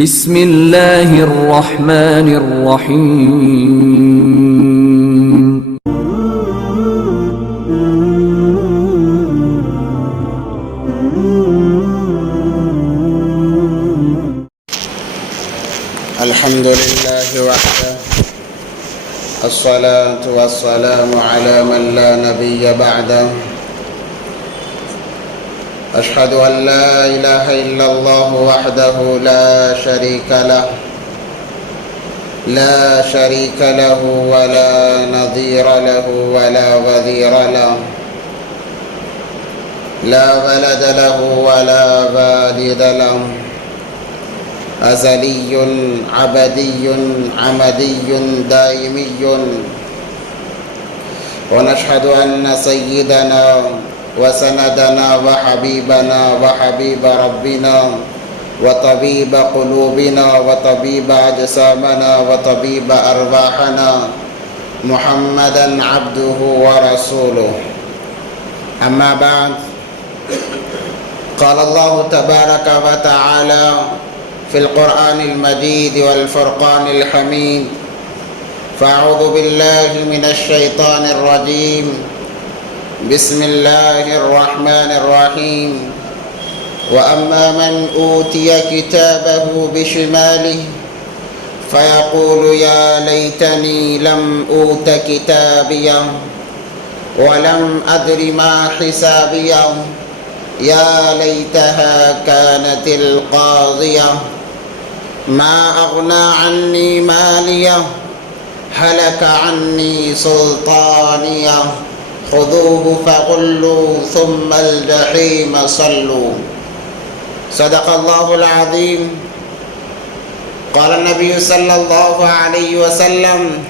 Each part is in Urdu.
بسم اللہ الرحمن الرحیم الحمد لله وحده الصلاة والسلام على من لا نبي بعده أشهد أن لا إله إلا الله وحده لا شريك له ولا نظير له ولا وزير له لا ولد له ولا والد له أزلي عبدي عمدي دائمي ونشهد أن سيدنا وسندنا وحبيبنا وحبيب ربنا وطبيب قلوبنا وطبيب أجسامنا وطبيب أرواحنا محمدا عبده ورسوله أما بعد قال الله تبارك وتعالى في القرآن المجيد والفرقان الحميد فأعوذ بالله من الشيطان الرجيم بسم الله الرحمن الرحيم وأما من أوتي كتابه بشماله فيقول يا ليتني لم أوت كتابيه ولم أدر ما حسابيه يا ليتها كانت القاضية ما أغنى عني ماليه هلك عني سلطانيه خذوه فغلوا ثم الجحيم صلوا صدق الله العظيم قال النبي صلى الله عليه وسلم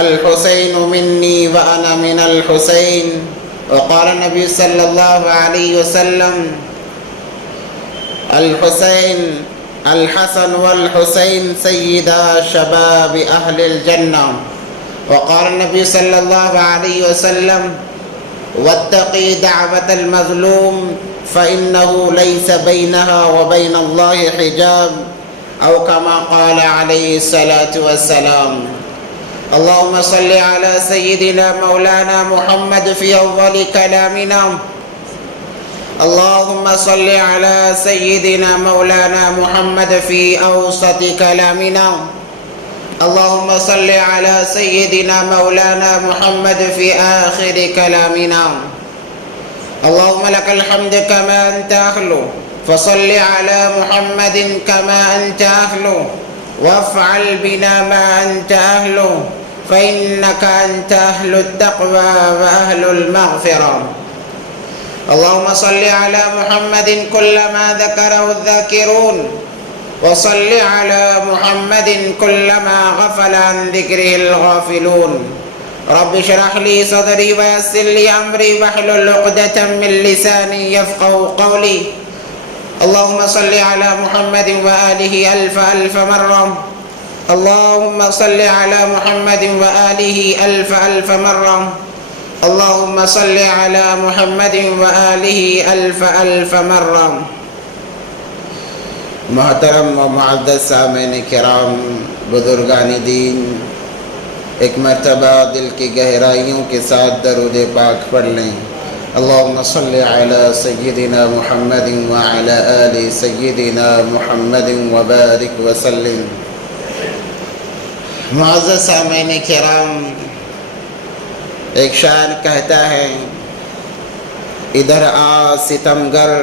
الحسين مني وأنا من الحسين وقال النبي صلى الله عليه وسلم الحسن والحسين سيدا شباب أهل الجنة وقال النبي صلى الله عليه وسلم واتقي دعوة المظلوم فإنه ليس بينها وبين الله حجاب أو كما قال عليه الصلاة والسلام اللهم صل على سيدنا مولانا محمد في أول كلامنا اللهم صل على سيدنا مولانا محمد في أوسط كلامنا اللهم صل على سيدنا مولانا محمد في آخر كلامنا اللهم لك الحمد كما أنت أهله فصل على محمد كما أنت أهله وافعل بنا ما أنت أهله فإنك أنت أهل التقوى وأهل المغفرة اللهم صل على محمد كلما ذكره الذاكرون وصل على محمد كلما غفل عن ذكره الغافلون رب اشرح لي صدري ويسر لي أمري واحلل عقدة من لساني يفقهوا قولي اللهم صل على محمد وآله ألف مرة اللهم صل على محمد وآله ألف مرة اللهم صل على محمد وآله ألف مرة محترم و معزز سامعین کرام بزرگان دین ایک مرتبہ دل کی گہرائیوں کے ساتھ درود پاک پڑھ لیں اللہم صلی علی سیدنا محمد وعلی آل سیدنا محمد وبارک وسلم معزز سامعین کرام ایک شاعر کہتا ہے ادھر آ ستمگر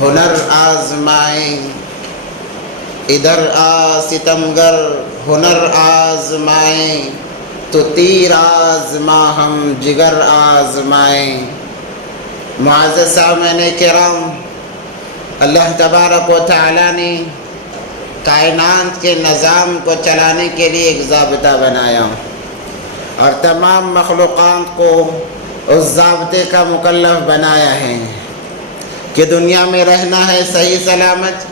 ہنر آزمائیں ادھر آ ستمگر ہنر آزمائیں تو تیر آزما ہم جگر آزمائیں معزز سامعین کرام اللہ تبارک و تعالیٰ نے کائنات کے نظام کو چلانے کے لیے ایک ضابطہ بنایا اور تمام مخلوقات کو اس ضابطے کا مکلف بنایا ہے کہ دنیا میں رہنا ہے صحیح سلامت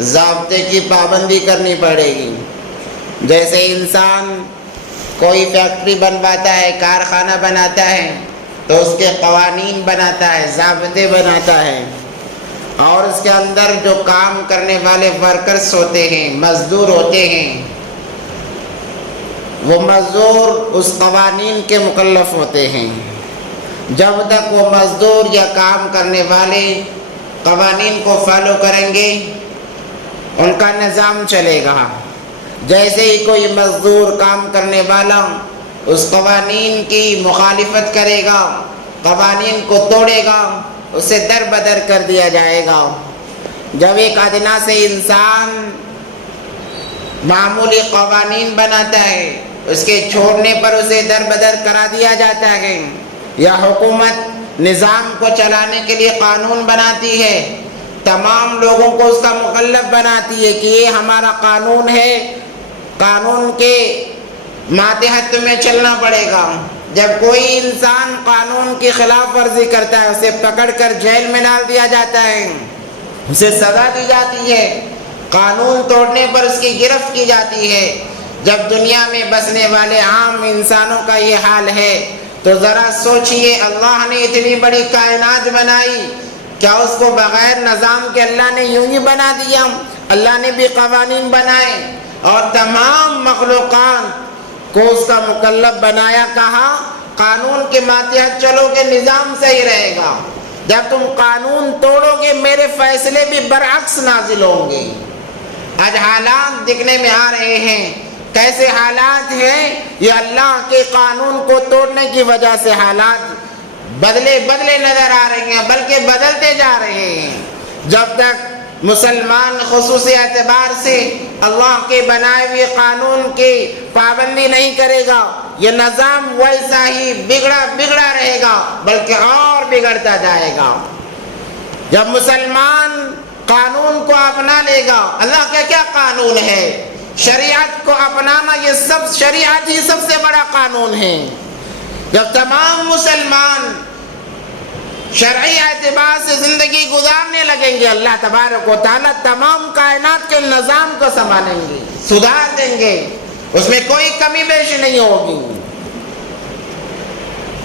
ضابطے کی پابندی کرنی پڑے گی جیسے انسان کوئی فیکٹری بنواتا ہے کارخانہ بناتا ہے تو اس کے قوانین بناتا ہے ضابطے بناتا ہے اور اس کے اندر جو کام کرنے والے ورکرز ہوتے ہیں، مزدور ہوتے ہیں، وہ مزدور اس قوانین کے مکلف ہوتے ہیں۔ جب تک وہ مزدور یا کام کرنے والے قوانین کو فالو کریں گے ان کا نظام چلے گا۔ جیسے ہی کوئی مزدور کام کرنے والا اس قوانین کی مخالفت کرے گا، قوانین کو توڑے گا، اسے در بدر کر دیا جائے گا۔ جب ایک ادنا سے انسان معمولی قوانین بناتا ہے، اس کے چھوڑنے پر اسے در بدر کرا دیا جاتا ہے، یا حکومت نظام کو چلانے کے لیے قانون بناتی ہے، تمام لوگوں کو اس کا مکلف بناتی ہے کہ یہ ہمارا قانون ہے، قانون کے ماتحت میں چلنا پڑے گا۔ جب کوئی انسان قانون کی خلاف ورزی کرتا ہے اسے پکڑ کر جیل میں ڈال دیا جاتا ہے، اسے سزا دی جاتی ہے، قانون توڑنے پر اس کی گرفت کی جاتی ہے۔ جب دنیا میں بسنے والے عام انسانوں کا یہ حال ہے تو ذرا سوچئے، اللہ نے اتنی بڑی کائنات بنائی، کیا اس کو بغیر نظام کے اللہ نے یوں ہی بنا دیا؟ اللہ نے بھی قوانین بنائے اور تمام مخلوقات کو اس کا مکلف بنایا، کہا قانون کے ماتحت چلو گے نظام صحیح رہے گا، جب تم قانون توڑو گے میرے فیصلے بھی برعکس نازل ہوں گے۔ آج حالات دکھنے میں آ رہے ہیں، کیسے حالات ہیں؟ یہ اللہ کے قانون کو توڑنے کی وجہ سے حالات بدلے نظر آ رہے ہیں، بلکہ بدلتے جا رہے ہیں۔ جب تک مسلمان خصوصی اعتبار سے اللہ کے بنائے ہوئے قانون کی پابندی نہیں کرے گا، یہ نظام ویسا ہی بگڑا رہے گا، بلکہ اور بگڑتا جائے گا۔ جب مسلمان قانون کو اپنا لے گا، اللہ کا کیا قانون ہے؟ شریعت کو اپنانا، یہ سب شریعت ہی سب سے بڑا قانون ہے۔ جب تمام مسلمان شرعی اعتبار سے زندگی گزارنے لگیں گے، اللہ تبارک و تعالیٰ تمام کائنات کے نظام کو سنبھالیں گے، سدھار دیں گے، اس میں کوئی کمی بیشی نہیں ہوگی۔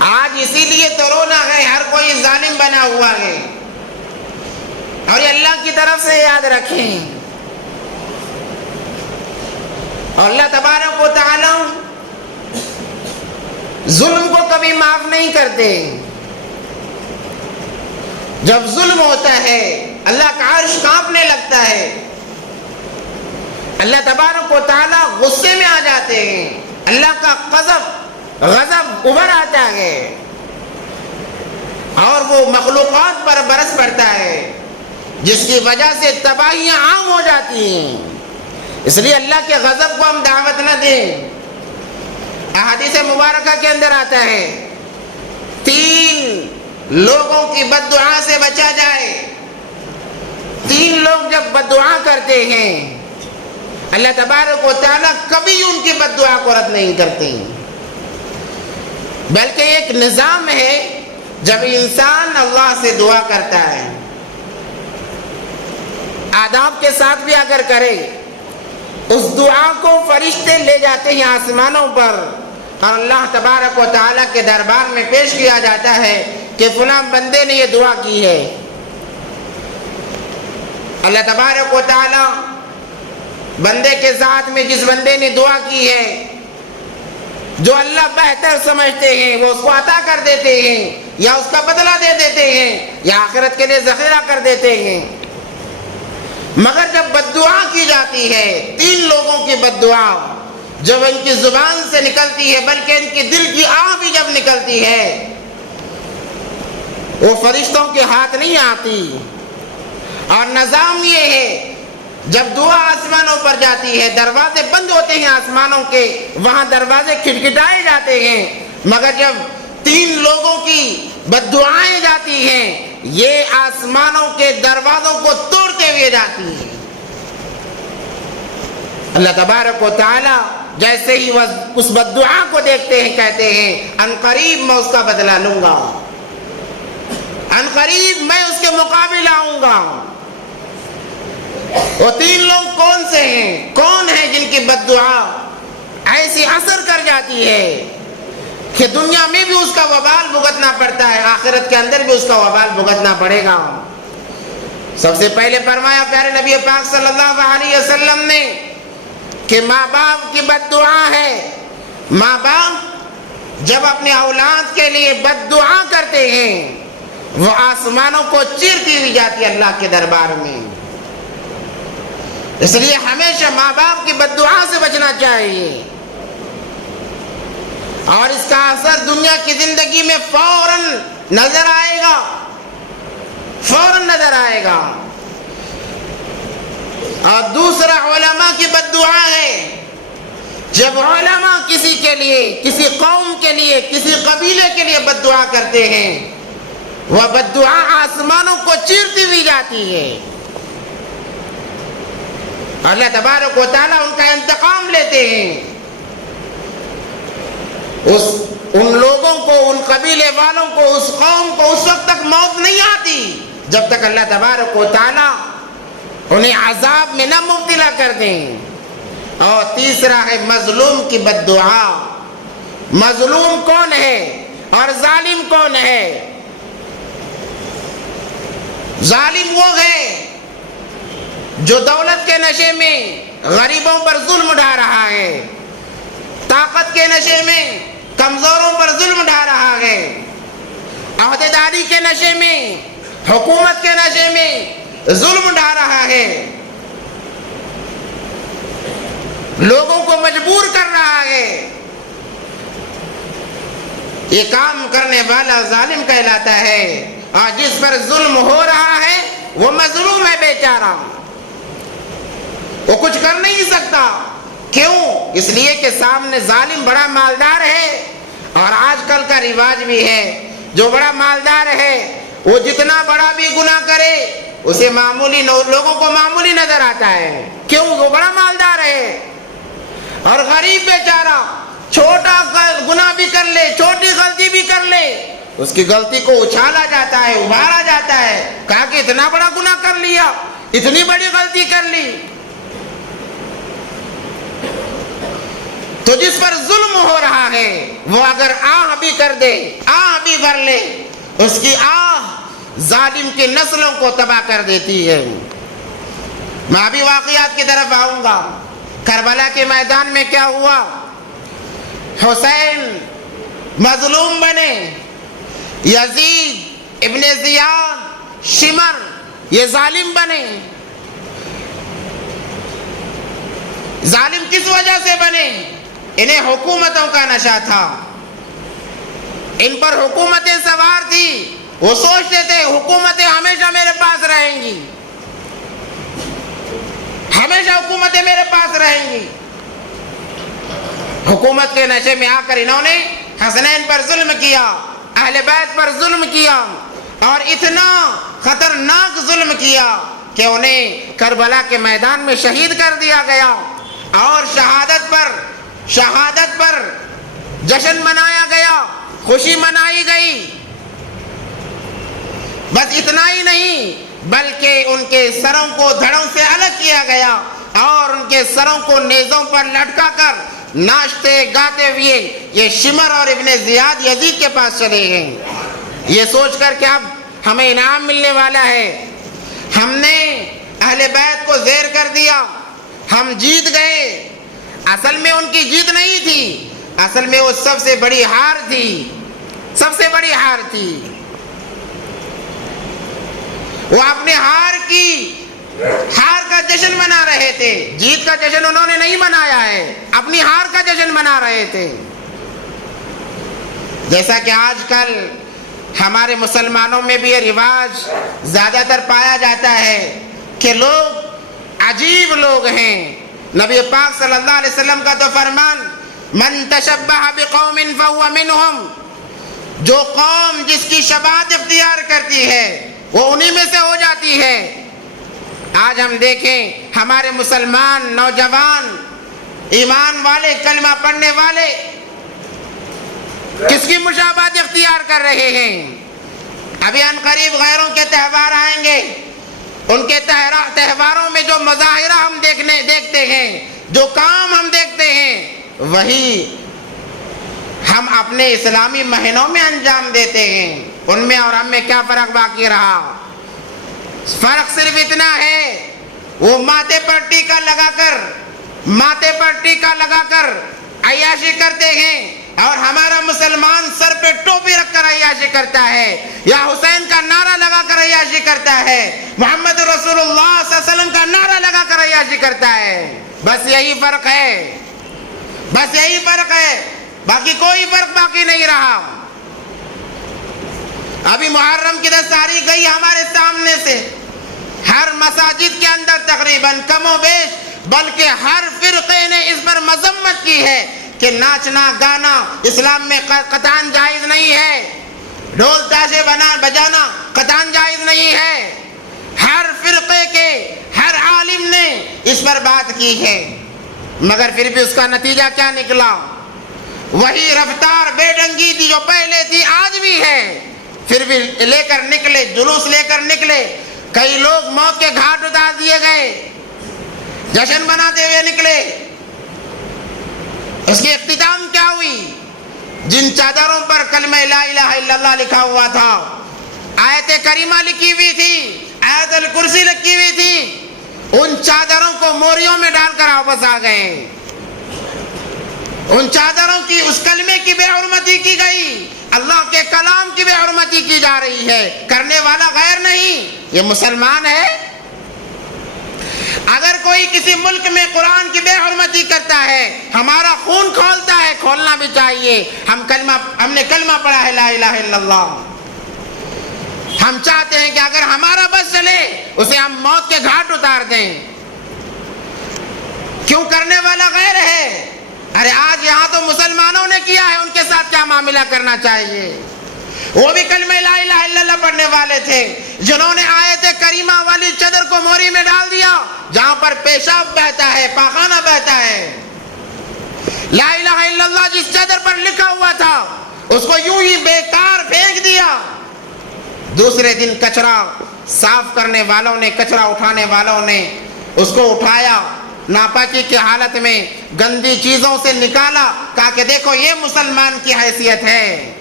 آج اسی لیے تو رونا ہے، ہر کوئی ظالم بنا ہوا ہے، اور یہ اللہ کی طرف سے یاد رکھیں، اور اللہ تبارک و تعالیٰ ظلم کو کبھی معاف نہیں کرتے۔ جب ظلم ہوتا ہے اللہ کا عرش کانپنے لگتا ہے، اللہ تبارک و تعالیٰ غصے میں آ جاتے ہیں، اللہ کا غضب ابھر آتا ہے اور وہ مخلوقات پر برس پڑتا ہے، جس کی وجہ سے تباہیاں عام ہو جاتی ہیں۔ اس لیے اللہ کے غضب کو ہم دعوت نہ دیں۔ احادیث مبارکہ کے اندر آتا ہے 3 لوگوں کی بد دعا سے بچا جائے۔ 3 لوگ جب بد دعا کرتے ہیں اللہ تبارک و تعالیٰ کبھی ان کی بد دعا کو رد نہیں کرتے، بلکہ ایک نظام ہے، جب انسان اللہ سے دعا کرتا ہے آداب کے ساتھ بھی اگر کرے، اس دعا کو فرشتے لے جاتے ہیں آسمانوں پر، اور اللہ تبارک و تعالیٰ کے دربار میں پیش کیا جاتا ہے کہ فلاں بندے نے یہ دعا کی ہے۔ اللہ تبارک و تعالیٰ بندے کے ساتھ میں جس بندے نے دعا کی ہے، جو اللہ بہتر سمجھتے ہیں وہ اس کو عطا کر دیتے ہیں، یا اس کا بدلہ دے دیتے ہیں، یا آخرت کے لیے ذخیرہ کر دیتے ہیں۔ مگر جب بد دعا کی جاتی ہے، 3 لوگوں کی بد دعا جب ان کی زبان سے نکلتی ہے، بلکہ ان کی دل کی آہ بھی جب نکلتی ہے، وہ فرشتوں کے ہاتھ نہیں آتی۔ اور نظام یہ ہے، جب دعا آسمانوں پر جاتی ہے دروازے بند ہوتے ہیں آسمانوں کے، وہاں دروازے کھٹکھٹائے جاتے ہیں، مگر جب 3 لوگوں کی بد دعائیں جاتی ہیں یہ آسمانوں کے دروازوں کو توڑتے ہوئے جاتی ہیں۔ اللہ تبارک و تعالی جیسے ہی وہ اس بد دعا کو دیکھتے ہیں کہتے ہیں ان قریب میں اس کا بدلہ لوں گا، ان قریب میں اس کے مقابل آؤں گا۔ وہ 3 لوگ کون سے ہیں؟ کون ہیں جن کی بد دعا ایسی اثر کر جاتی ہے کہ دنیا میں بھی اس کا وبال بھگتنا پڑتا ہے، آخرت کے اندر بھی اس کا وبال بھگتنا پڑے گا۔ سب سے پہلے فرمایا پیارے نبی پاک صلی اللہ علیہ وسلم نے کہ ماں باپ کی بد دعا ہے. ماں باپ جب اپنے اولاد کے لیے بد دعا کرتے ہیں وہ آسمانوں کو چیرتی ہوئی جاتی ہے اللہ کے دربار میں. اس لیے ہمیشہ ماں باپ کی بد دعا سے بچنا چاہیے. اور اس کا اثر دنیا کی زندگی میں فوراً نظر آئے گا، فوراً نظر آئے گا. اور دوسرا علماء کی بد دعا ہے. جب علماء کسی کے لیے، کسی قوم کے لیے، کسی قبیلے کے لیے بد دعا کرتے ہیں وہ بد دعا آسمانوں کو چیرتی ہوئی جاتی ہے. اللہ تبارک و تعالیٰ ان کا انتقام لیتے ہیں. ان لوگوں کو، ان قبیلے والوں کو، اس قوم کو اس وقت تک موت نہیں آتی جب تک اللہ تبارک و تعالیٰ انہیں عذاب میں نہ مبتلا کر دیں. اور تیسرا ہے مظلوم کی بد دعا. مظلوم کون ہے اور ظالم کون ہے؟ ظالم وہ ہے جو دولت کے نشے میں غریبوں پر ظلم ڈھا رہا ہے، طاقت کے نشے میں کمزوروں پر ظلم ڈھا رہا ہے، عہدیداری کے نشے میں، حکومت کے نشے میں ظلم ڈھا رہا ہے، لوگوں کو مجبور کر رہا ہے. یہ کام کرنے والا ظالم کہلاتا ہے. اور جس پر ظلم ہو رہا ہے وہ مظلوم ہے بیچارہ، وہ کچھ کر نہیں سکتا. کیوں؟ اس لیے کہ سامنے ظالم بڑا مالدار ہے. اور آج کل کا رواج بھی ہے، جو بڑا مالدار ہے وہ جتنا بڑا بھی گناہ کرے اسے معمولی لوگوں کو معمولی نظر آتا ہے. کیوں؟ وہ بڑا مالدار ہے. اور غریب بیچارہ چھوٹا گناہ بھی کر لے، چھوٹی غلطی بھی کر لے، اس کی غلطی کو اچھالا جاتا ہے، ابھارا جاتا ہے. کہا کہ اتنا بڑا گناہ کر لیا، اتنی بڑی غلطی کر لی. تو جس پر ظلم ہو رہا ہے وہ اگر آہ بھی کر دے، آہ بھی بھر لے، اس کی آہ ظالم کی نسلوں کو تباہ کر دیتی ہے. میں ابھی واقعات کی طرف آؤں گا. کربلا کے میدان میں کیا ہوا؟ حسین مظلوم بنے، یزید ابن زیاد شمر یہ ظالم بنے. ظالم کس وجہ سے بنے؟ انہیں حکومتوں کا نشہ تھا، ان پر حکومتیں سوار تھی. وہ سوچتے تھے حکومتیں ہمیشہ میرے پاس رہیں گی، ہمیشہ حکومتیں میرے پاس رہیں گی. حکومت کے نشے میں آ کر انہوں نے حسنین پر ظلم کیا، اہل بیت پر ظلم کیا، اور اتنا خطرناک ظلم کیا کہ انہیں کربلا کے میدان میں شہید کر دیا گیا. اور شہادت پر جشن منایا گیا، خوشی منائی گئی. بس اتنا ہی نہیں بلکہ ان کے سروں کو دھڑوں سے الگ کیا گیا اور ان کے سروں کو نیزوں پر لٹکا کر ناچتے گاتے ہوئے یہ شمر اور ابن زیاد یزید کے پاس چلے گئے، یہ سوچ کر کہ اب ہمیں انعام ملنے والا ہے. ہم نے اہل بیت کو زیر کر دیا، ہم جیت گئے. اصل میں ان کی جیت نہیں تھی، اصل میں وہ سب سے بڑی ہار تھی، سب سے بڑی ہار تھی. وہ اپنے ہار کا جشن منا رہے تھے. جیت کا جشن انہوں نے نہیں منایا ہے، اپنی ہار کا جشن منا رہے تھے. جیسا کہ آج کل ہمارے مسلمانوں میں بھی یہ رواج زیادہ تر پایا جاتا ہے کہ لوگ عجیب لوگ ہیں. نبی پاک صلی اللہ علیہ وسلم کا تو فرمان من تشبہ بقوم فہو منہم، جو قوم جس کی شباہت اختیار کرتی ہے وہ انہی میں سے ہو جاتی ہے. آج ہم دیکھیں ہمارے مسلمان نوجوان ایمان والے کلمہ پڑھنے والے کس کی مشابہت اختیار کر رہے ہیں. ابھی ان قریب غیروں کے تہوار آئیں گے، ان کے تہواروں میں جو مظاہرہ ہم دیکھتے ہیں، جو کام ہم دیکھتے ہیں، وہی ہم اپنے اسلامی مہینوں میں انجام دیتے ہیں. ان میں اور ہم میں کیا فرق باقی رہا؟ فرق صرف اتنا ہے، وہ ماتھے پر ٹیکا لگا کر عیاشی کرتے ہیں، اور ہمارا مسلمان سر پہ ٹوپی رکھ کر عیاشی کرتا ہے، یا حسین کا نعرہ لگا کر عیاشی کرتا ہے، محمد رسول اللہ صلی اللہ علیہ وسلم کا نعرہ لگا کر عیاشی کرتا ہے۔ بس یہی فرق ہے، باقی کوئی فرق باقی نہیں رہا۔ ابھی محرم کی 10 تاریخ گئی ہمارے سامنے سے، ہر مساجد کے اندر تقریباً کم و بیش، بلکہ ہر فرقے نے اس پر مذمت کی ہے کہ ناچنا گانا اسلام میں قطعاً جائز نہیں ہے، ڈھول تاشے بجانا قطعاً جائز نہیں ہے۔ ہر فرقے کے ہر عالم نے اس پر بات کی ہے، مگر پھر بھی اس کا نتیجہ کیا نکلا؟ وہی رفتار بے ڈنگی تھی جو پہلے تھی، آج بھی ہے۔ پھر بھی لے کر نکلے، جلوس لے کر نکلے، کئی لوگ موت کے گھاٹ اتار دیے گئے، جشن مناتے ہوئے نکلے۔ اس کی اختتام کیا ہوئی؟ جن چادروں پر کلمہ لا الہ الا اللہ لکھا ہوا تھا، آیت کریمہ لکھی ہوئی تھی، آیت الکرسی لکھی ہوئی تھی، ان چادروں کو موریوں میں ڈال کر واپس آ گئے۔ ان چادروں کی، اس کلمے کی بے حرمتی کی گئی، اللہ کے کلام کی بے حرمتی کی جا رہی ہے۔ کرنے والا غیر نہیں، یہ مسلمان ہے۔ اگر کوئی کسی ملک میں قرآن کی بے حرمتی کرتا ہے، ہمارا خون کھولتا ہے، کھولنا بھی چاہیے۔ ہم نے کلمہ پڑھا ہے لا الہ الا اللہ، ہم چاہتے ہیں کہ اگر ہمارا بس چلے اسے ہم موت کے گھاٹ اتار دیں۔ کیوں؟ کرنے والا غیر ہے۔ ارے آج یہاں تو مسلمانوں نے کیا ہے، ان کے ساتھ کیا معاملہ کرنا چاہیے؟ وہ بھی کلمہ لا الہ الا اللہ پڑھنے والے تھے، جنہوں نے آیت کریمہ والی چادر کو موری میں ڈال دیا جہاں پر پیشاب بہتا ہے، پاخانہ بہتا ہے۔ لا الہ الا اللہ جس چادر پر لکھا ہوا تھا اس کو یوں ہی بیکار پھینک دیا۔ دوسرے دن کچرا صاف کرنے والوں نے، کچرا اٹھانے والوں نے اس کو اٹھایا، ناپاکی کی حالت میں گندی چیزوں سے نکالا، کہا کہ دیکھو یہ مسلمان کی حیثیت ہے۔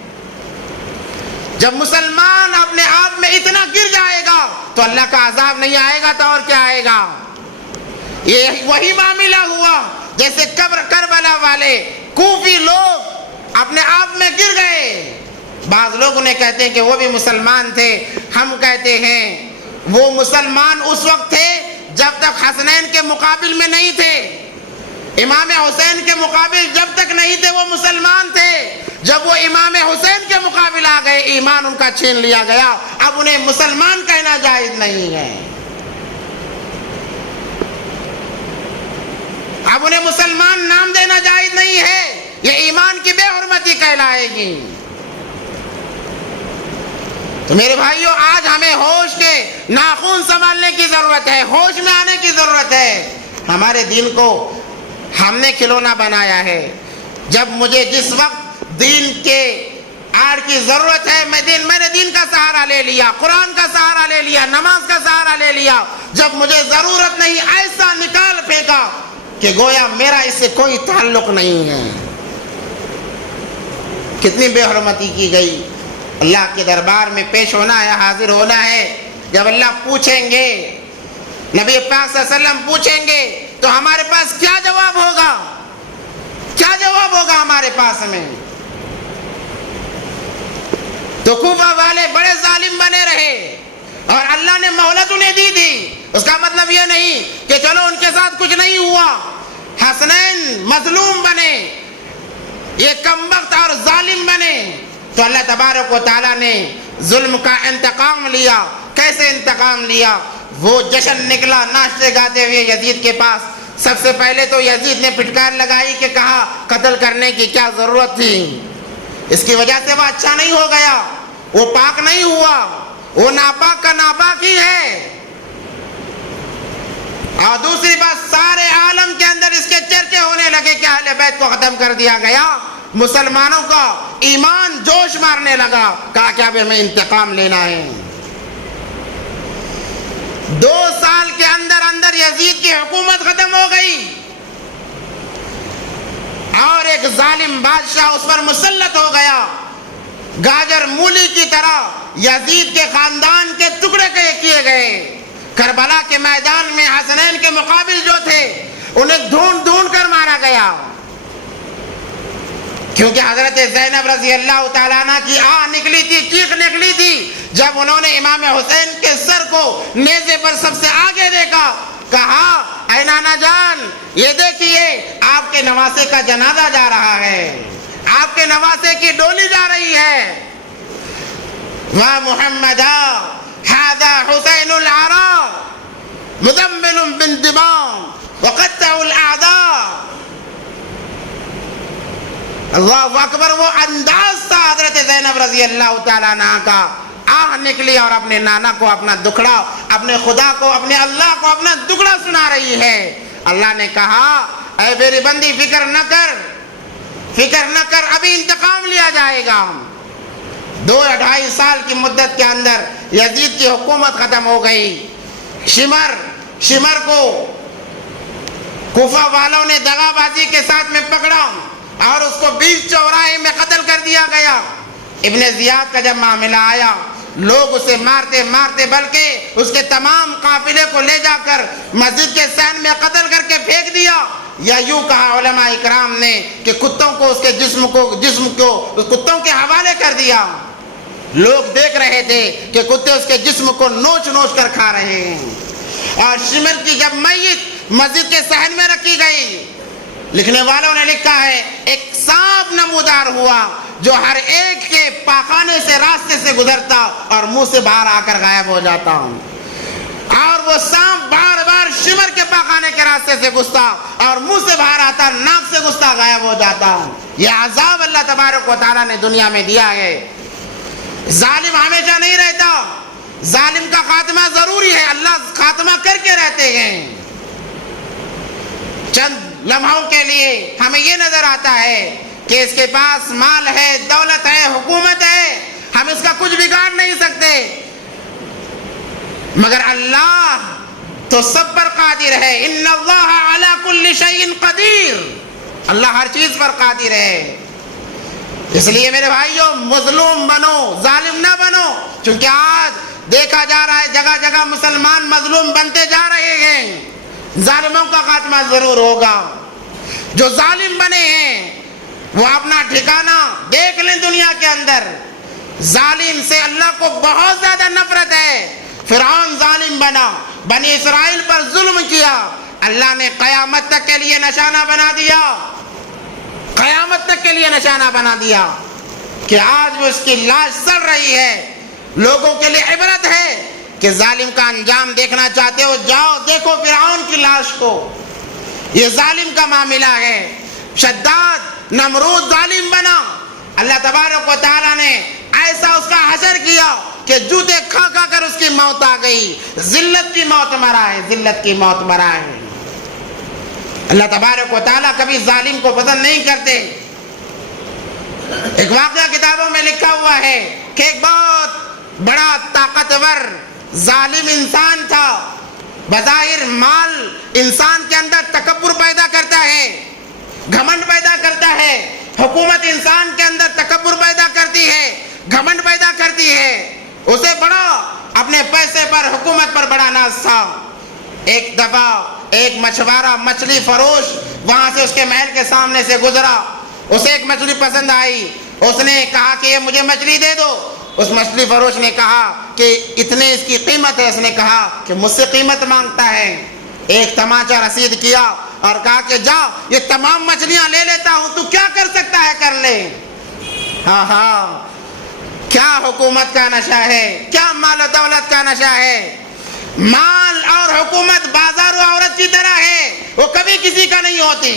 جب مسلمان اپنے آپ میں اتنا گر جائے گا تو اللہ کا عذاب نہیں آئے گا تو اور کیا آئے گا؟ یہ وہی معاملہ ہوا جیسے کربلا والے کوفی لوگ اپنے آپ میں گر گئے۔ بعض لوگ انہیں کہتے ہیں کہ وہ بھی مسلمان تھے، ہم کہتے ہیں وہ مسلمان اس وقت تھے جب تک حسنین کے مقابل میں نہیں تھے، امام حسین کے مقابل جب تک نہیں تھے وہ مسلمان تھے۔ جب وہ امام حسین کے مقابل آ گئے، ایمان ان کا چھین لیا گیا، اب انہیں مسلمان کہنا جائز نہیں ہے، اب انہیں مسلمان نام دینا جائز نہیں ہے، یہ ایمان کی بے حرمتی کہلائے گی۔ تو میرے بھائیوں، آج ہمیں ہوش کے ناخن سنبھالنے کی ضرورت ہے، ہوش میں آنے کی ضرورت ہے۔ ہمارے دین کو ہم نے کھلونا بنایا ہے۔ جب مجھے جس وقت دین کے آڑ کی ضرورت ہے، میں نے دین کا سہارا لے لیا، قرآن کا سہارا لے لیا، نماز کا سہارا لے لیا۔ جب مجھے ضرورت نہیں، ایسا نکال پھینکا کہ گویا میرا اس سے کوئی تعلق نہیں ہے۔ کتنی بے حرمتی کی گئی۔ اللہ کے دربار میں پیش ہونا ہے، حاضر ہونا ہے۔ جب اللہ پوچھیں گے، نبی پاک صلی اللہ علیہ وسلم پوچھیں گے تو ہمارے پاس کیا جواب ہوگا؟ کیا جواب ہوگا ہمارے پاس میں؟ تو کوفہ والے بڑے ظالم بنے رہے اور اللہ نے مہلت انہیں دی تھی۔ اس کا مطلب یہ نہیں کہ چلو ان کے ساتھ کچھ نہیں ہوا، حسنین مظلوم بنے، یہ کمبخت اور ظالم بنے، تو اللہ تبارک و تعالیٰ نے ظلم کا انتقام لیا۔ کیسے انتقام لیا؟ وہ جشن نکلا ناچتے گاتے ہوئے یزید کے پاس۔ سب سے پہلے تو یزید نے پھٹکار لگائی کہ کہا قتل کرنے کی کیا ضرورت تھی، اس کی وجہ سے وہ اچھا نہیں ہو گیا، وہ پاک نہیں ہوا، وہ ناپاک کا ناپاک ہی ہے۔ اور دوسری بات، سارے عالم کے اندر اس کے چرچے ہونے لگے کہ اہل بیت کو ختم کر دیا گیا، مسلمانوں کا ایمان جوش مارنے لگا، کہا کہ اب ہمیں انتقام لینا ہے۔ 2 سال کے اندر اندر یزید کی حکومت ختم ہو گئی اور ایک ظالم بادشاہ اس پر مسلط ہو گیا، گاجر مولی کی طرح یزید کے خاندان کے ٹکڑے کیے گئے. کربلا کے میدان میں حسنین کے مقابل جو تھے انہیں ڈھونڈ ڈھونڈ کر مارا گیا، کیونکہ حضرت زینب رضی اللہ تعالیٰ عنہ کی آہ نکلی تھی، چیخ نکلی تھی جب انہوں نے امام حسین کے سر کو نیزے پر سب سے آگے دیکھا. کہا اے نانا جان، یہ دیکھیے آپ کے نواسے کا جنازہ جا رہا ہے، آپ کے نواسے کی ڈولی جا رہی ہے. وَمُحَمَّدًا هَذَا حُسَيْنُ الْعَرَاء مُزَمِّلٌ بِالدِّمَاءِ وَقَطَّعُ الْأَعْدَاءِ. اللہ اکبر. وہ انداز تھا حضرت زینب رضی اللہ تعالیٰ عنہ کا. آہ نکلی اور اپنے نانا کو اپنا دکھڑا، اپنے خدا کو، اپنے اللہ کو اپنا دکھڑا سنا رہی ہے. اللہ نے کہا اے میری بندی فکر نہ کر، فکر نہ کر، ابھی انتقام لیا جائے گا. 2-2.5 سال کی مدت کے اندر یزید کی حکومت ختم ہو گئی. شمر کو کوفہ والوں نے دغا بازی کے ساتھ میں پکڑا اور اس کو بیچ چوراہے میں قتل کر دیا گیا. ابن زیاد کا جب معاملہ آیا، لوگ اسے مارتے مارتے بلکہ اس کے تمام قافلے کو لے جا کر مسجد کے صحن میں قتل کر کے پھینک دیا. یا یوں کہا علماء اکرام نے کہ کتوں کو اس کے جسم کو اس کتوں کے حوالے کر دیا. لوگ دیکھ رہے تھے کہ کتے اس کے جسم کو نوچ نوچ کر کھا رہے ہیں. اور شمر کی جب میت مسجد کے صحن میں رکھی گئی، لکھنے والوں نے لکھا ہے ایک سانپ نمودار ہوا جو ہر ایک کے پاخانے سے راستے سے گزرتا اور منہ سے باہر آ کر غائب ہو جاتا. اور وہ سانپ بار بار شمر کے پاخانے کے راستے سے گھستا اور منہ سے باہر آتا، ناک سے گھستا، غائب ہو جاتا. یہ عذاب اللہ تبارک و تعالیٰ نے دنیا میں دیا ہے. ظالم ہمیشہ نہیں رہتا، ظالم کا خاتمہ ضروری ہے، اللہ خاتمہ کر کے رہتے ہیں. چند لمحوں کے لیے ہمیں یہ نظر آتا ہے کہ اس کے پاس مال ہے، دولت ہے، حکومت ہے، ہم اس کا کچھ بگاڑ نہیں سکتے. مگر اللہ تو سب پر قادر ہے. ان اللہ علی کل شیء قدیر. اللہ ہر چیز پر قادر ہے. اس لیے میرے بھائیوں، مظلوم بنو، ظالم نہ بنو. چونکہ آج دیکھا جا رہا ہے جگہ جگہ مسلمان مظلوم بنتے جا رہے ہیں. ظالموں کا خاتمہ ضرور ہوگا. جو ظالم بنے ہیں وہ اپنا ٹھکانہ دیکھ لیں دنیا کے اندر. ظالم سے اللہ کو بہت زیادہ نفرت ہے. فرعون ظالم بنا، بنی اسرائیل پر ظلم کیا، اللہ نے قیامت تک کے لیے نشانہ بنا دیا، قیامت تک کے لیے نشانہ بنا دیا کہ آج وہ اس کی لاش سڑ رہی ہے. لوگوں کے لیے عبرت ہے کہ ظالم کا انجام دیکھنا چاہتے ہو، جاؤ دیکھو فرعون کی لاش کو. یہ ظالم کا معاملہ ہے. شداد نمرود ظالم بنا، اللہ تبارک و تعالیٰ نے ایسا اس کا حشر کیا کہ جوتے کھا کھا کر اس کی موت آ گئی. ذلت کی موت مرا ہے، ذلت کی موت مرا ہے. اللہ تبارک و تعالیٰ کبھی ظالم کو پسند نہیں کرتے. ایک واقعہ کتابوں میں لکھا ہوا ہے کہ ایک بہت بڑا طاقتور ظالم انسان تھا. بظاہر مال انسان کے اندر تکبر پیدا کرتا ہے، گھمنڈ پیدا کرتا ہے. حکومت انسان کے اندر تکبر پیدا کرتی ہے، گھمنڈ پیدا کرتی ہے. اسے بڑا اپنے پیسے پر، حکومت پر بڑا ناز تھا. ایک دفعہ ایک مچھوارا، مچھلی فروش وہاں سے اس کے محل کے سامنے سے گزرا. اسے ایک مچھلی پسند آئی. اس نے کہا کہ یہ مجھے مچھلی دے دو. اس مچھلی فروش نے کہا کہ اتنے اس کی قیمت ہے. اس نے کہا کہ مجھ سے قیمت مانگتا ہے. ایک تماچا رسید کیا اور کہا کہ جا یہ تمام مچھلیاں لے لیتا ہوں، تو کیا کر سکتا ہے کر لے. ہاں ہاں، کیا حکومت کا نشہ ہے، کیا مال و دولت کا نشہ ہے. مال اور حکومت بازار و عورت کی طرح ہے، وہ کبھی کسی کا نہیں ہوتی.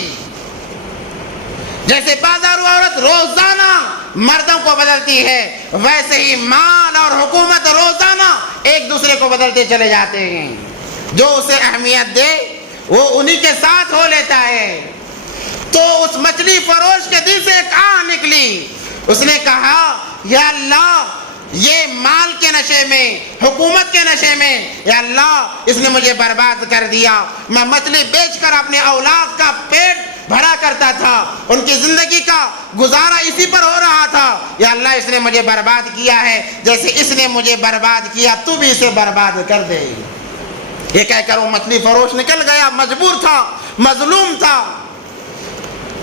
جیسے بازار و عورت روزانہ مردوں کو بدلتی ہے، ویسے ہی مال اور حکومت روزانہ ایک دوسرے کو بدلتے چلے جاتے ہیں. جو اسے اہمیت دے وہ انہی کے ساتھ ہو لیتا ہے. تو اس مچھلی فروش کے دل سے ایک آہ نکلی. اس نے کہا یا اللہ، یہ مال کے نشے میں، حکومت کے نشے میں، یا اللہ اس نے مجھے برباد کر دیا. میں مچھلی بیچ کر اپنے اولاد کا پیٹ بھرا کرتا تھا، ان کی زندگی کا گزارا اسی پر ہو رہا تھا، یا اللہ اس نے مجھے برباد کیا ہے، جیسے اس نے مجھے برباد کیا تو بھی اسے برباد کر دے۔ یہ کہہ کر وہ مچھلی فروش نکل گیا، مجبور تھا، مظلوم تھا۔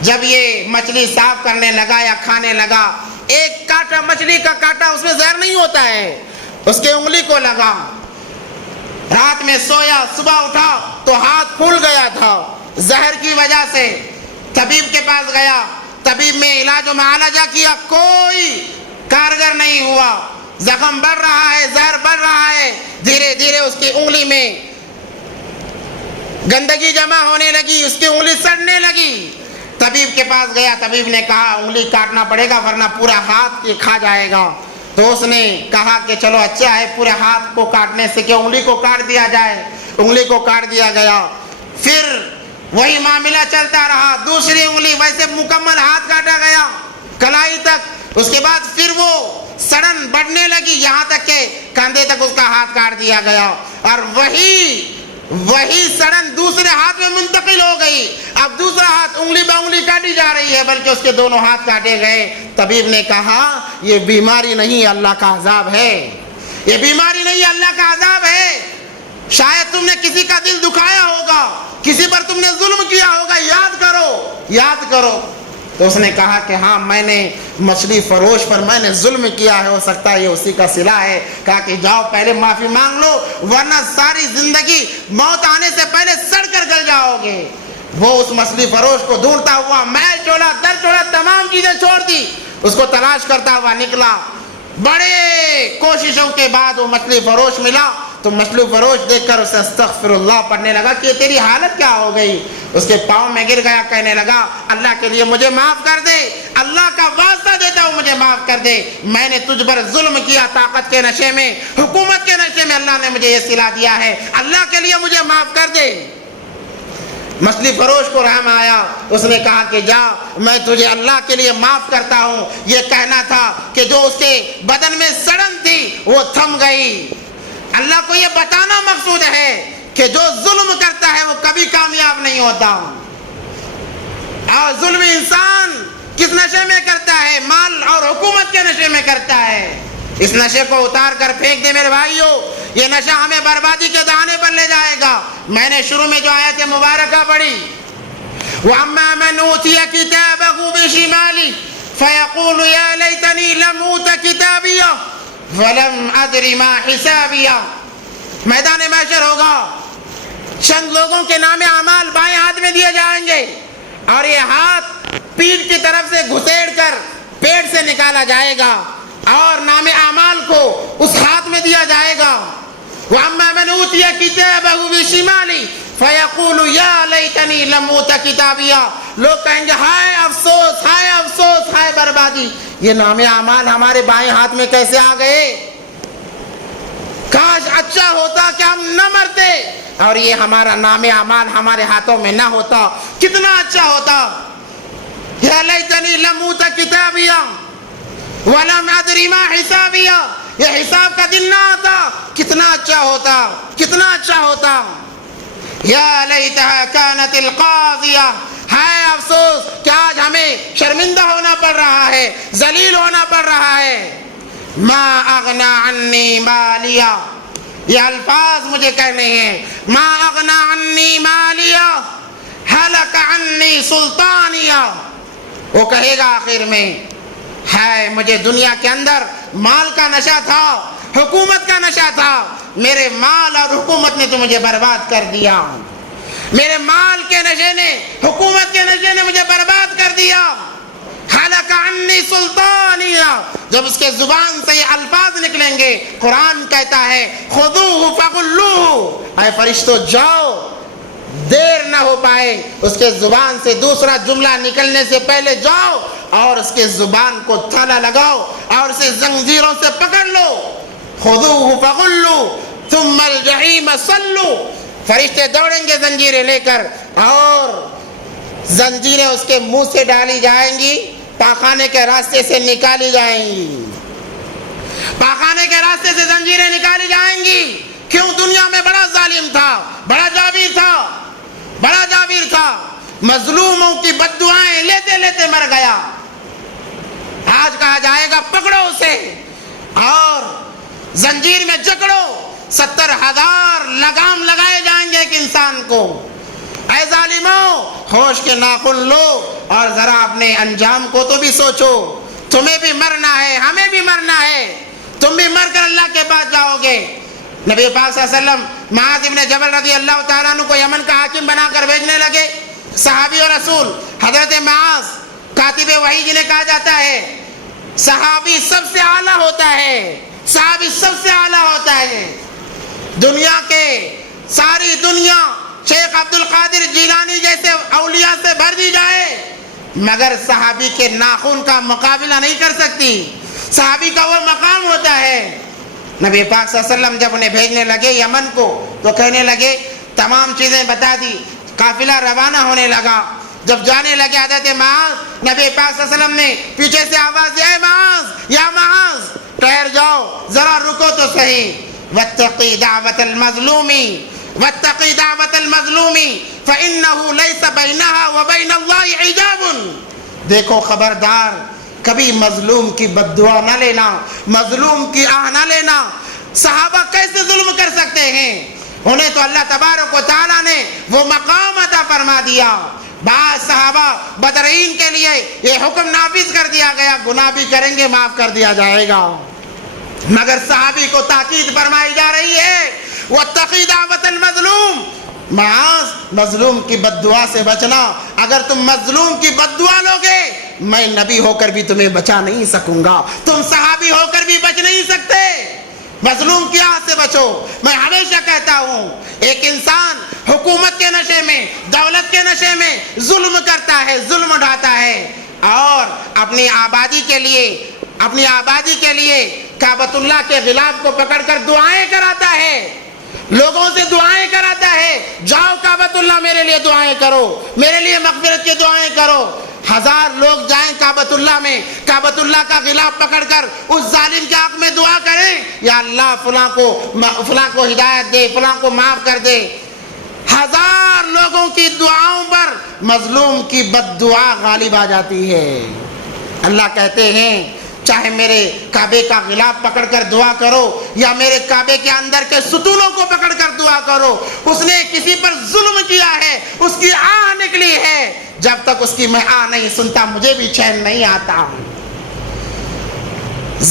جب یہ مچھلی صاف کرنے لگا یا کھانے لگا، ایک کانٹا، مچھلی کا کانٹا، اس میں زہر نہیں ہوتا ہے، اس کے انگلی کو لگا، رات میں سویا، صبح اٹھا تو ہاتھ پھول گیا تھا زہر کی وجہ سے۔ طبیب کے پاس گیا، طبیب میں علاج و معالجہ کیا، کوئی کارگر نہیں ہوا، زخم بڑھ رہا ہے، زہر بڑھ رہا ہے، دھیرے دھیرے اس کی انگلی میں گندگی جمع ہونے لگی، اس کی انگلی سڑنے لگی۔ طبیب کے پاس گیا، طبیب نے کہا انگلی کاٹنا پڑے گا ورنہ پورا ہاتھ کھا جائے گا۔ تو اس نے کہا کہ چلو اچھا ہے، پورے ہاتھ کو کاٹنے سے کہ انگلی کو کاٹ دیا جائے۔ انگلی کو کاٹ دیا گیا، پھر وہی معاملہ چلتا رہا، دوسری انگلی، ویسے مکمل ہاتھ کاٹا گیا کلائی تک۔ اس کے بعد پھر وہ سڑن بڑھنے لگی، یہاں تک کہ کندھے تک اس کا ہاتھ کاٹ دیا گیا، اور وہی سڑن دوسرے ہاتھ میں منتقل ہو گئی۔ اب دوسرا ہاتھ انگلی بہ انگلی کاٹی جا رہی ہے، بلکہ اس کے دونوں ہاتھ کاٹے گئے۔ طبیب نے کہا یہ بیماری نہیں، اللہ کا عذاب ہے، یہ بیماری نہیں، اللہ کا عذاب ہے۔ شاید تم نے کسی کا دل دکھایا ہوگا، کسی پر تم نے ظلم کیا ہوگا، یاد کرو، یاد کرو۔ تو اس نے کہا کہ ہاں، میں نے مچھلی فروش پر میں نے ظلم کیا ہے، ہو سکتا ہے یہ اسی کا صلہ ہے۔ کہا کہ جاؤ پہلے معافی مانگ لو ورنہ ساری زندگی موت آنے سے پہلے سڑ کر گل جاؤ گے۔ وہ اس مچھلی فروش کو ڈھونڈتا ہوا، محل چھوڑا، در چھوڑا، تمام چیزیں چھوڑ دی، اس کو تلاش کرتا ہوا نکلا۔ بڑے کوششوں کے بعد وہ مچھلی فروش ملا، تو مچھلی فروش دیکھ کر اسے استغفر اللہ پڑھنے لگا کہ تیری حالت کیا ہو گئی۔ اس کے پاؤں میں گر گیا، کہنے لگا اللہ کے لیے مجھے معاف کر دے، اللہ کا واسطہ دیتا ہوں مجھے معاف کر دے، میں نے تجھ پر ظلم کیا، طاقت کے نشے میں، حکومت کے نشے میں اللہ نے مجھے یہ صلہ دیا ہے، اللہ کے لیے مجھے معاف کر دے۔ مچھلی فروش کو رحم آیا، اس نے کہا کہ جا، میں تجھے اللہ کے لیے معاف کرتا ہوں۔ یہ کہنا تھا کہ جو اس کے بدن میں سڑن تھی وہ تھم گئی۔ اللہ کو یہ بتانا مقصود ہے کہ جو ظلم کرتا ہے وہ کبھی کامیاب نہیں ہوتا۔ اور ظلم انسان کس نشے میں کرتا ہے؟ مال اور حکومت کے نشے میں کرتا ہے۔ اس نشے کو اتار کر پھینک دے میرے بھائیوں، یہ نشہ ہمیں بربادی کے دہانے پر لے جائے گا۔ میں نے شروع میں جو آیت مبارکہ پڑھی، وَأَمَّا مَنْ أُوتِيَ كِتَابَهُ بِشِمَالِهِ فَيَقُولُ يَا لَيْتَنِي لَمْ أُوتَ كِتَابِيَهْ وَلَمْ أَدْرِ مَا حِسَابِيَهْ۔ میدان محشر ہوگا، چند لوگوں کے نام اعمال بائیں ہاتھ میں دیے جائیں گے، اور یہ ہاتھ پیٹھ کی طرف سے گھسیڑ کر پیٹ سے نکالا جائے گا، اور نام اعمال کو اس ہاتھ میں دیا جائے گا۔ وَأَمَّا مَنْ أُوتِيَ كِتَابَهُ بِشِمَالِهِ فَيَقُولُ يَا لَيْتَنِي لَمْ أُوتَ كِتَابِيَهْ۔ لوگ کہیں گے ہائے افسوس، ہائے افسوس، ہائے بربادی، یہ نام اعمال ہمارے بائیں ہاتھ میں کیسے آ گئے؟ کاش اچھا ہوتا کہ ہم نہ مرتے اور یہ ہمارا نام اعمال ہمارے ہاتھوں میں نہ ہوتا، کتنا اچھا ہوتا۔ یا لیتنی لم اوت کتابیہ ولم ادری ما حسابیہ، یہ حساب کا دن نہ آتا، کتنا اچھا ہوتا، کتنا اچھا ہوتا۔ یا لیتہا کانت القاضیہ، ہائے افسوس کہ آج ہمیں شرمندہ ہونا پڑ رہا ہے، ذلیل ہونا پڑ رہا ہے۔ ما اغنا عنی مالیہ، یہ الفاظ مجھے کہنے ہیں، ما اغنا عنی مالیہ ہلک عنی سلطانیہ۔ وہ کہے گا آخر میں، ہے مجھے دنیا کے اندر مال کا نشہ تھا، حکومت کا نشہ تھا، میرے مال اور حکومت نے تو مجھے برباد کر دیا، میرے مال کے نشے نے، حکومت کے نشے نے مجھے برباد کر دیا۔ ہلک عنی سلطانیہ، جب اس کے زبان سے یہ الفاظ نکلیں گے، قرآن کہتا ہے خذوہ فغلوہ، اے فرشتوں جاؤ، دیر نہ ہو پائے، اس کے زبان سے دوسرا جملہ نکلنے سے پہلے جاؤ اور اس کے زبان کو تھالا لگاؤ اور اسے زنجیروں سے پکڑ لو۔ خذوہ فغلوہ ثم الجحیم صلوا، فرشتے دوڑیں گے زنجیریں لے کر اور زنجیریں اس کے منہ سے ڈالی جائیں گی، پاخانے کے راستے سے نکالی جائیں گی، پاخانے کے راستے سے زنجیریں نکالی جائیں گی۔ کیوں؟ دنیا میں بڑا ظالم تھا، بڑا جابر تھا، بڑا جابر تھا، مظلوموں کی بد دعائیں لیتے لیتے مر گیا. آج کہا جائے گا پکڑو اسے اور زنجیر میں جکڑو. 70,000 لگام لگائے جائیں گے ایک انسان کو. اے ظالموں، ہوش کے ناخن لو اور ذرا اپنے انجام کو تو بھی سوچو. تمہیں بھی مرنا ہے، ہمیں بھی مرنا ہے. تم بھی مر کر اللہ کے پاس جاؤ گے. نبی پاک صلی اللہ علیہ وسلم معاذ ابن جبل رضی اللہ تعالیٰ عنہ کو یمن کا حاکم بنا کر بھیجنے لگے. صحابی اور رسول حضرت معاذ کاتب وحی جنہیں کہا جاتا ہے، صحابی سب سے اعلیٰ ہوتا ہے. صحابی سب سے اعلیٰ ہوتا ہے. دنیا کے ساری دنیا شیخ عبد القادر جیلانی جیسے اولیاء سے بھر دی جائے مگر صحابی کے ناخن کا مقابلہ نہیں کر سکتی. صحابی کا وہ مقام ہوتا ہے. نبی پاک صلی اللہ علیہ وسلم جب انہیں بھیجنے لگے یمن کو تو کہنے لگے، تمام چیزیں بتا دی. قافلہ روانہ ہونے لگا. جب جانے لگے حضرت معاذ، نبی پاک صلی اللہ علیہ وسلم نے پیچھے سے آواز دی، اے معاذ، یا معاذ، ٹھہر جاؤ، ذرا رکو تو صحیح. واتقی دعوت المظلوم واتقی دعوت المظلوم فإنه ليس بينها وبين الله حجاب. دیکھو خبردار، کبھی مظلوم کی بد دعا نہ لینا، مظلوم کی آہ نہ لینا. صحابہ کیسے ظلم کر سکتے ہیں؟ انہیں تو اللہ تبارک و تعالیٰ نے وہ مقام عطا فرما دیا. بعض صحابہ بدرین کے لیے یہ حکم نافذ کر دیا گیا، گناہ بھی کریں گے معاف کر دیا جائے گا. مگر صحابی کو تاکید فرمائی جا رہی ہے، واتقی دعوت المظلوم. معاذ، مظلوم کی بد دعا سے بچنا. اگر تم مظلوم کی بد دعا لوگے میں نبی ہو کر بھی تمہیں بچا نہیں سکوں گا. تم صحابی ہو کر بھی بچ نہیں سکتے. مظلوم کی آہ سے بچو. میں ہمیشہ کہتا ہوں، ایک انسان حکومت کے نشے میں، دولت کے نشے میں ظلم کرتا ہے، ظلم اٹھاتا ہے اور اپنی آبادی کے لیے کعبۃ اللہ کے غلاف کو پکڑ کر دعائیں کراتا ہے، لوگوں سے دعائیں کراتا ہے. جاؤ کعبۃ اللہ میرے لیے دعائیں کرو، میرے لیے مغفرت کی دعائیں کرو. 1000 لوگ جائیں کعبۃ اللہ میں، کعبۃ اللہ کا غلاف پکڑ کر اس ظالم کے حق میں دعا کریں، یا اللہ فلاں کو ہدایت دے، فلاں کو معاف کر دے. 1000 لوگوں کی دعاؤں پر مظلوم کی بد دعا غالب آ جاتی ہے. اللہ کہتے ہیں چاہے میرے کعبے کا غلاف پکڑ کر دعا کرو یا میرے کعبے کے اندر کے ستونوں کو پکڑ کر دعا کرو، اس نے کسی پر ظلم کیا ہے، اس کی آہ نکلی ہے. جب تک اس کی میں آہ نہیں سنتا مجھے بھی چین نہیں آتا.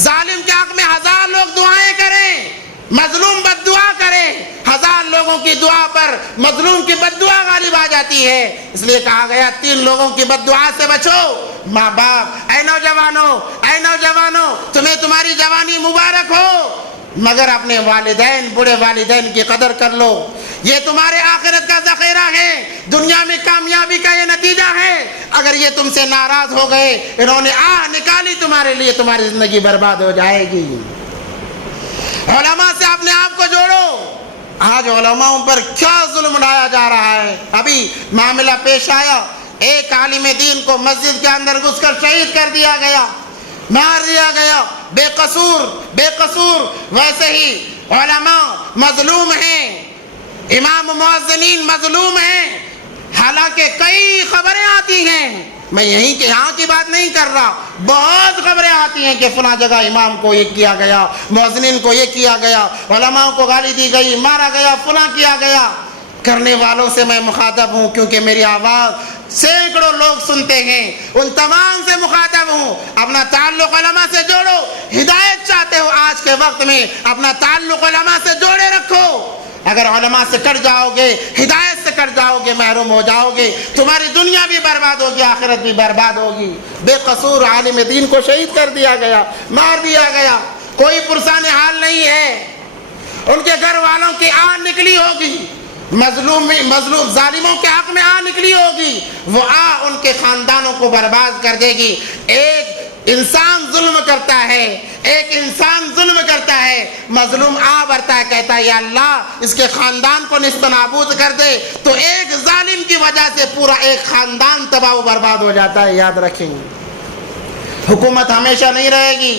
ظالم کے حق میں 1000 لوگ دعائیں کریں، مظلوم بد دعا کرے، 1000 لوگوں کی دعا پر مظلوم کی بد دعا غالب آ جاتی ہے. اس لیے کہا گیا 3 لوگوں کی بد دعا سے بچو. ماں باپ، اے نوجوانوں تمہیں تمہاری جوانی مبارک ہو، مگر اپنے والدین، بوڑھے والدین کی قدر کر لو. یہ تمہارے آخرت کا ذخیرہ ہے، دنیا میں کامیابی کا یہ نتیجہ ہے. اگر یہ تم سے ناراض ہو گئے، انہوں نے آہ نکالی تمہارے لیے، تمہاری زندگی برباد ہو جائے گی. علماء سے اپنے آپ کو جوڑو. آج علماءوں پر کیا ظلم ڈھایا جا رہا ہے. ابھی معاملہ پیش آیا، ایک عالم دین کو مسجد کے اندر گھس کر شہید کر دیا گیا، مار دیا گیا، بے قصور. ویسے ہی علماء مظلوم ہیں، امام مؤذنین مظلوم ہیں. حالانکہ کئی خبریں آتی ہیں، میں یہاں کی بات نہیں کر رہا، بہت خبریں آتی ہیں کہ فلاں جگہ امام کو یہ کیا گیا، مؤذنین کو یہ کیا گیا، علماء کو گالی دی گئی، مارا گیا، فلاں کیا گیا. کرنے والوں سے میں مخاطب ہوں کیونکہ میری آواز سینکڑوں لوگ سنتے ہیں، ان تمام سے مخاطب ہوں. اپنا تعلق علماء سے جوڑو. ہدایت چاہتے ہو آج کے وقت میں، اپنا تعلق علماء سے جوڑے رکھو. اگر علماء سے کٹ جاؤ گے، ہدایت سے کٹ جاؤ گے، محروم ہو جاؤ گے. تمہاری دنیا بھی برباد ہوگی، آخرت بھی برباد ہوگی. بے قصور عالم دین کو شہید کر دیا گیا، مار دیا گیا، کوئی پرسان حال نہیں ہے. ان کے گھر والوں کی آن نکلی ہوگی، مظلوم ظالموں کے حق میں آن نکلی ہوگی، وہ ان کے خاندانوں کو برباد کر دے گی. ایک انسان ظلم کرتا ہے، مظلوم بھرتا ہے، کہتا ہے یا اللہ اس کے خاندان کو نصف نابود کر دے، تو ایک ظالم کی وجہ سے پورا ایک خاندان تباہ و برباد ہو جاتا ہے. یاد رکھیں، حکومت ہمیشہ نہیں رہے گی،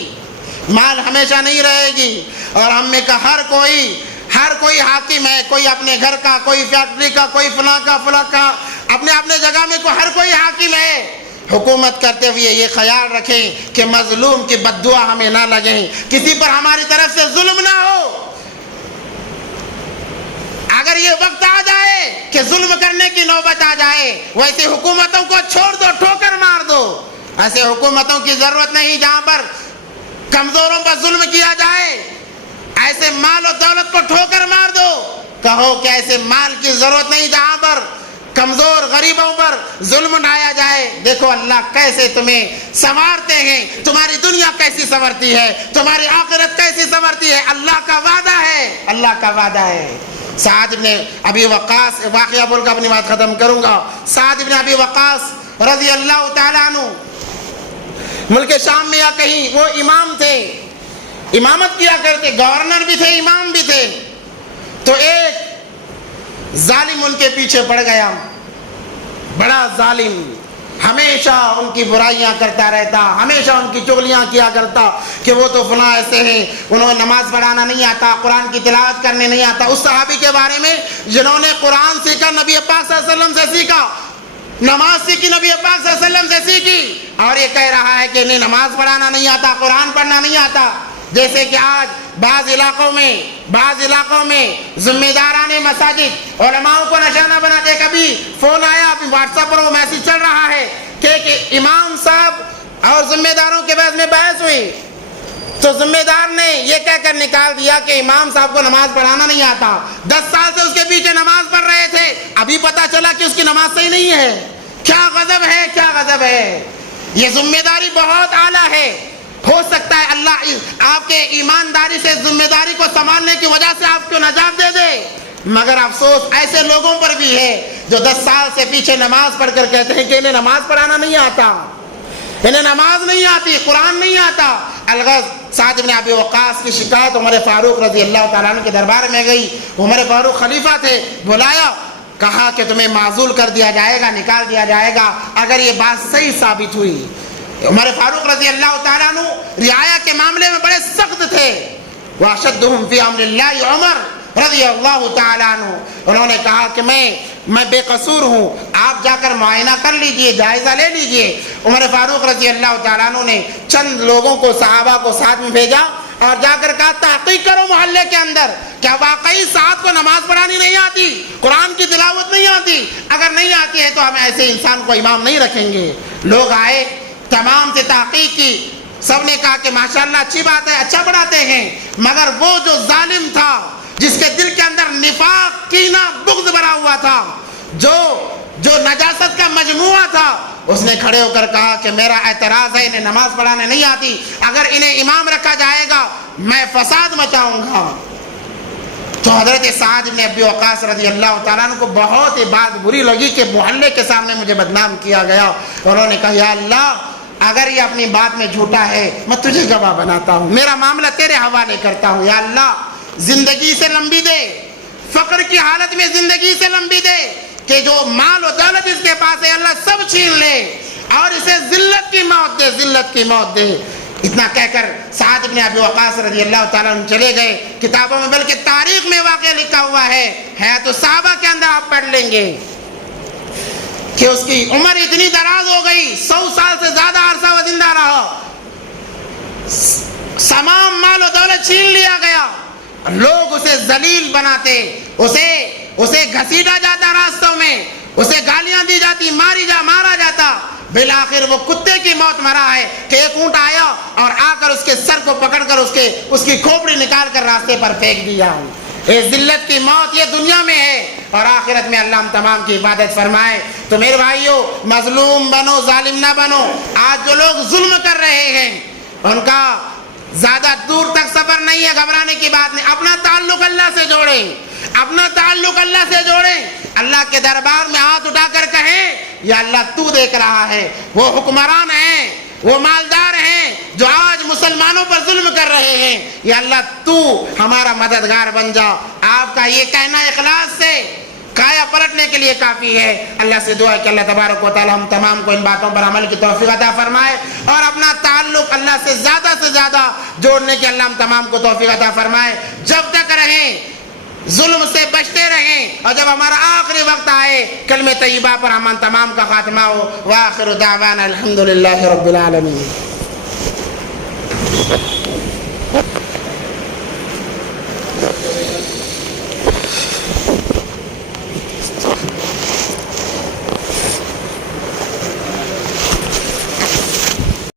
مال ہمیشہ نہیں رہے گی، اور ہم میں کا ہر کوئی حاکم ہے، کوئی اپنے گھر کا، کوئی فیکٹری کا، کوئی فلاں کا اپنے اپنے جگہ میں ہر کوئی حاکم ہے. حکومت کرتے ہوئے یہ خیال رکھیں کہ مظلوم کی بد دعا ہمیں نہ لگیں, کسی پر ہماری طرف سے ظلم نہ ہو. اگر یہ وقت آ جائے کہ ظلم کرنے کی نوبت آ جائے, ویسے حکومتوں کو چھوڑ دو, ٹھوکر مار دو. ایسے حکومتوں کی ضرورت نہیں جہاں پر کمزوروں پر ظلم کیا جائے. ایسے مال و دولت کو ٹھوکر مار دو. کہو کہ ایسے مال کی ضرورت نہیں جہاں پر کمزور غریبوں پر ظلم اٹھایا جائے. دیکھو اللہ کیسے تمہیں سنوارتے ہیں, تمہاری دنیا کیسی سنورتی ہے, تمہاری آخرت کیسی سنورتی ہے. اللہ کا وعدہ ہے, اللہ کا وعدہ ہے. سعد بن ابی وقاص, واقعہ بول کر اپنی بات ختم کروں گا. سعد بن ابی وقاص رضی اللہ تعالیٰ عنہ ملک شام میں یا کہیں وہ امام تھے, امامت کیا کرتے, گورنر بھی تھے, امام بھی تھے. تو ایک ظالم ان کے پیچھے پڑ گیا, بڑا ظالم, ہمیشہ ان کی برائیاں کرتا رہتا, ہمیشہ ان کی چغلیاں کیا کرتا کہ وہ تو فلاں ایسے ہیں, انہوں نماز پڑھانا نہیں آتا, قرآن کی تلاوت کرنے نہیں آتا. اس صحابی کے بارے میں جنہوں نے قرآن سیکھا, نبی پاک صلی اللہ علیہ وسلم سے سیکھا, نماز سیکھی نبی پاک صلی اللہ علیہ وسلم سے سیکھی, اور یہ کہہ رہا ہے کہ انہیں نماز پڑھانا نہیں آتا, قرآن پڑھنا نہیں آتا. جیسے کہ آج بعض علاقوں میں ذمہ داران مساجد علماء کو نشانہ بناتے. کبھی فون آیا, واٹس ایپ پر وہ میسج چل رہا ہے کہ امام صاحب اور ذمہ داروں کے بعد میں بحث ہوئی, تو ذمہ دار نے یہ کہہ کر نکال دیا کہ امام صاحب کو نماز پڑھانا نہیں آتا. 10 سال سے اس کے پیچھے نماز پڑھ رہے تھے, ابھی پتا چلا کہ اس کی نماز صحیح نہیں ہے. کیا غضب ہے, کیا غضب ہے. یہ ذمہ داری بہت اعلیٰ ہے. ہو سکتا ہے اللہ آپ کے ایمانداری سے ذمہ داری کو سنبھالنے کی وجہ سے آپ کو نجات دے دے, مگر افسوس ایسے لوگوں پر بھی ہے جو 10 سال سے پیچھے نماز پڑھ کر کہتے ہیں کہ انہیں نماز پڑھانا نہیں آتا, انہیں نماز نہیں آتی, قرآن نہیں آتا. الغرض سعد بن ابی وقاص کی شکایت عمر فاروق رضی اللہ تعالیٰ عنہ کے دربار میں گئی. عمر فاروق خلیفہ تھے, بلایا, کہا کہ تمہیں معزول کر دیا جائے گا, نکال دیا جائے گا اگر یہ بات صحیح ثابت ہوئی. عمر فاروق رضی اللہ تعالیٰ عنہ رعایا کے معاملے میں بڑے سخت تھے. واشدہم فی امر اللہ عمر رضی اللہ تعالیٰ عنہ. انہوں نے کہا کہ میں بے قصور ہوں, آپ جا کر معائنہ کر لیجئے, جائزہ لے لیجئے. عمر فاروق رضی اللہ تعالیٰ عنہ نے چند لوگوں کو, صحابہ کو ساتھ میں بھیجا اور جا کر کہا تحقیق کرو محلے کے اندر, کیا واقعی سعد کو نماز پڑھانی نہیں آتی, قرآن کی تلاوت نہیں آتی؟ اگر نہیں آتی ہے تو ہم ایسے انسان کو امام نہیں رکھیں گے. لوگ آئے, تمام سے تحقیق کی, سب نے کہا کہ ماشاءاللہ اچھی بات ہے, اچھا پڑھاتے ہیں, مگر وہ جو ظالم تھا, جس کے دل کے اندر نفاق, کینہ, بغض بھرا ہوا تھا, جو نجاست کا مجموعہ تھا, اس نے کھڑے ہو کر کہا کہ میرا اعتراض ہے, انہیں نماز پڑھانے نہیں آتی, اگر انہیں امام رکھا جائے گا میں فساد مچاؤں گا. تو حضرت سعد بن ابی وقاص رضی اللہ تعالیٰ عنہ کو بہت ہی بات بری لگی کہ محلے کے سامنے مجھے بدنام کیا گیا. انہوں نے کہا یا اللہ, اگر یہ اپنی بات میں جھوٹا ہے میں تجھے گواہ بناتا ہوں, میرا معاملہ تیرے حوالے کرتا ہوں. یا اللہ زندگی سے لمبی دے, فقر کی حالت میں زندگی سے لمبی دے, کہ جو مال و دولت اس کے پاس ہے اللہ سب چھین لے, اور اسے ذلت کی موت دے, ذلت کی موت دے. اتنا کہہ کر سعد بن ابی وقاص رضی اللہ تعالیٰ عنہ چلے گئے. کتابوں میں بلکہ تاریخ میں واقعہ لکھا ہوا ہے تو صحابہ کے اندر آپ پڑھ لیں گے کہ اس کی عمر اتنی دراز ہو گئی, 100 سال سے زیادہ عرصہ وہ زندہ رہا, تمام مال و دولت چھین لیا گیا, لوگ اسے ذلیل بناتے, اسے گھسیٹا جاتا راستوں میں, اسے گالیاں دی جاتی, مارا جاتا. بالآخر وہ کتے کی موت مرا ہے کہ ایک اونٹ آیا اور آ کر اس کے سر کو پکڑ کر اس کی کھوپڑی نکال کر راستے پر پھینک دیا. یہ ذلت کی موت یہ دنیا میں ہے, اور آخرت میں اللہ ہم تمام کی عبادت فرمائے. تو میرے بھائیو, مظلوم بنو, ظالم نہ بنو. آج جو لوگ ظلم کر رہے ہیں ان کا زیادہ دور تک سفر نہیں ہے, گھبرانے کی بات نہیں. اپنا تعلق اللہ سے جوڑیں, اپنا تعلق اللہ سے جوڑیں, اللہ کے دربار میں ہاتھ اٹھا کر کہیں یا اللہ تو دیکھ رہا ہے. وہ حکمران ہیں, وہ مالدار ہیں جو آج مسلمانوں پر ظلم کر رہے ہیں, یا اللہ تو ہمارا مددگار بن جا. آپ کا یہ کہنا اخلاص سے کایا پلٹنے کے لیے کافی ہے. اللہ سے دعا ہے کہ اللہ تبارک و تعالی ہم تمام کو ان باتوں پر عمل کی توفیق عطا فرمائے, اور اپنا تعلق اللہ سے زیادہ جوڑنے کی اللہ ہم تمام کو توفیق عطا فرمائے. جب تک رہیں ظلم سے بچتے رہیں، اور جب ہمارا آخری وقت آئے کلمہ طیبہ پر ہم تمام کا خاتمہ ہو۔ وآخر دعوانا الحمدللہ رب العالمین۔